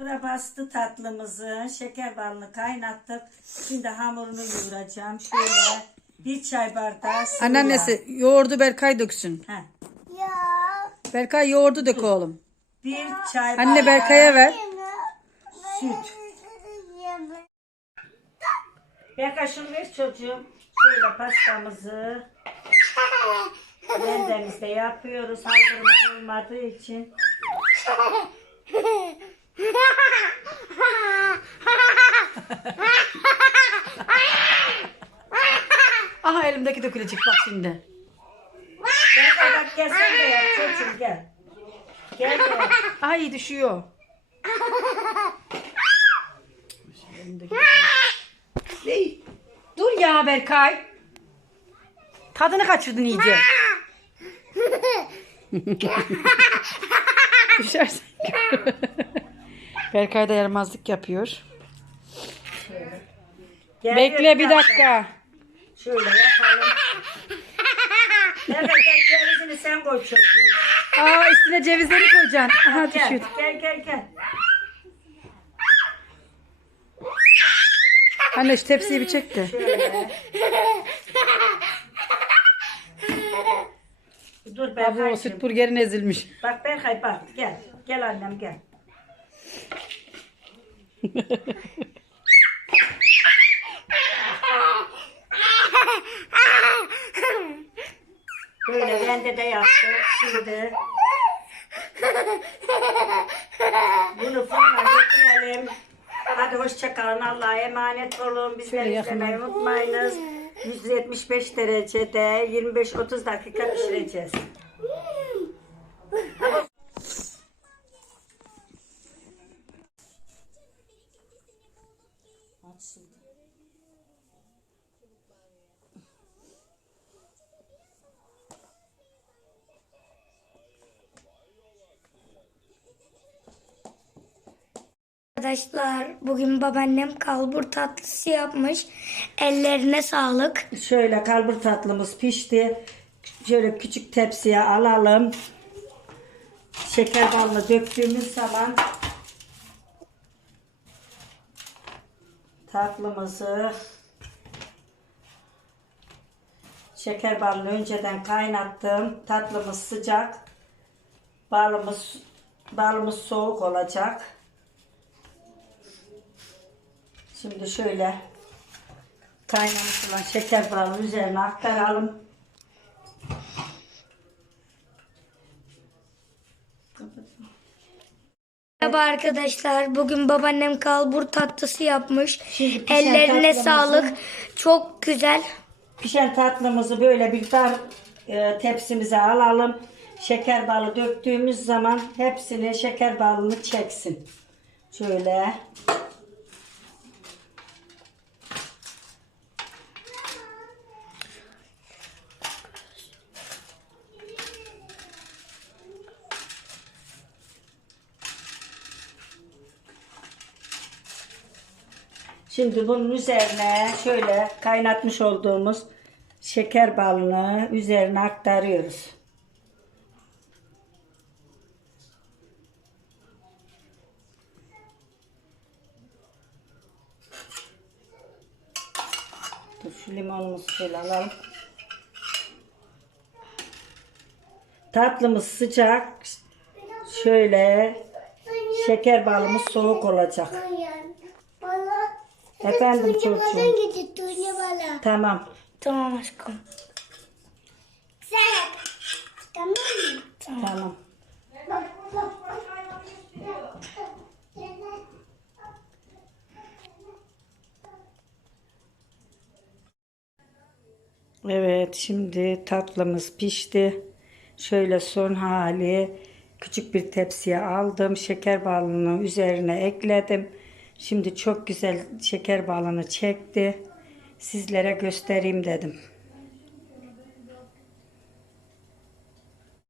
Bura bastı tatlımızı. Şeker balını kaynattık. Şimdi hamurunu yoğuracağım. Şöyle bir çay bardağı sıvı Anneannesi yoğurdu Berkay döksün. yağ. Heh. Ya. Berkay yoğurdu dök oğlum. Bir çay Anne bardağı Berkay'a ver. süt. Berkay şunu ver çocuğum. Şöyle pastamızı rendemizde yapıyoruz. Hazırımız olmadığı için. Aha elimdeki dökülecek bak şimdi. Berkay bak gel sen de yap çocuğum gel. Gel yap. Ay düşüyor. Ey, Dur ya Berkay. Tadını kaçırdın iyice. Düşersin. Berkay da yaramazlık yapıyor. Gel Bekle bir dakika. Şöyle yapalım. Berkay gel cevizini sen koy çocuğum. Aa üstüne cevizleri koyacaksın. Aha Gel düşüyor. gel gel gel. Anne şu tepsiyi bir çek de. Şöyle. Dur Abi o Berkay'cığım. süt burgerin ezilmiş. Bak Berkay bak gel. Gel annem gel. Böyle rende de yaptık şimdi. Bunu fırına götürelim. Hadi hoşçakalın. Allah'a emanet olun. Bizleri izlemeyi unutmayınız. 175 derecede 25-30 dakika pişireceğiz. Arkadaşlar bugün babaannem kalbur tatlısı yapmış. Ellerine sağlık. Şöyle kalbur tatlımız pişti. Şöyle küçük tepsiye alalım. Şeker balını döktüğümüz zaman tatlımızı şeker balını önceden kaynattım. Tatlımız sıcak. Balımız balımız soğuk olacak. Şimdi şöyle kaynamış olan şeker balını üzerine aktaralım. Merhaba arkadaşlar. Bugün babaannem kalbur tatlısı yapmış. Şimdi pişen Ellerine tatlımızı- sağlık. Çok güzel. Pişen tatlımızı böyle bir dar e, tepsimize alalım. Şeker balı döktüğümüz zaman hepsini şeker balını çeksin. Şöyle. Şimdi bunun üzerine şöyle kaynatmış olduğumuz şeker balını üzerine aktarıyoruz. Dur şu limonumuzu şöyle alalım. Tatlımız sıcak. Şöyle şeker balımız soğuk olacak. Efendim çocuğum. Tamam. Tamam aşkım. Tamam. Evet şimdi tatlımız pişti. Şöyle son hali küçük bir tepsiye aldım. Şeker balını üzerine ekledim. Şimdi çok güzel şeker balını çekti. Sizlere göstereyim dedim.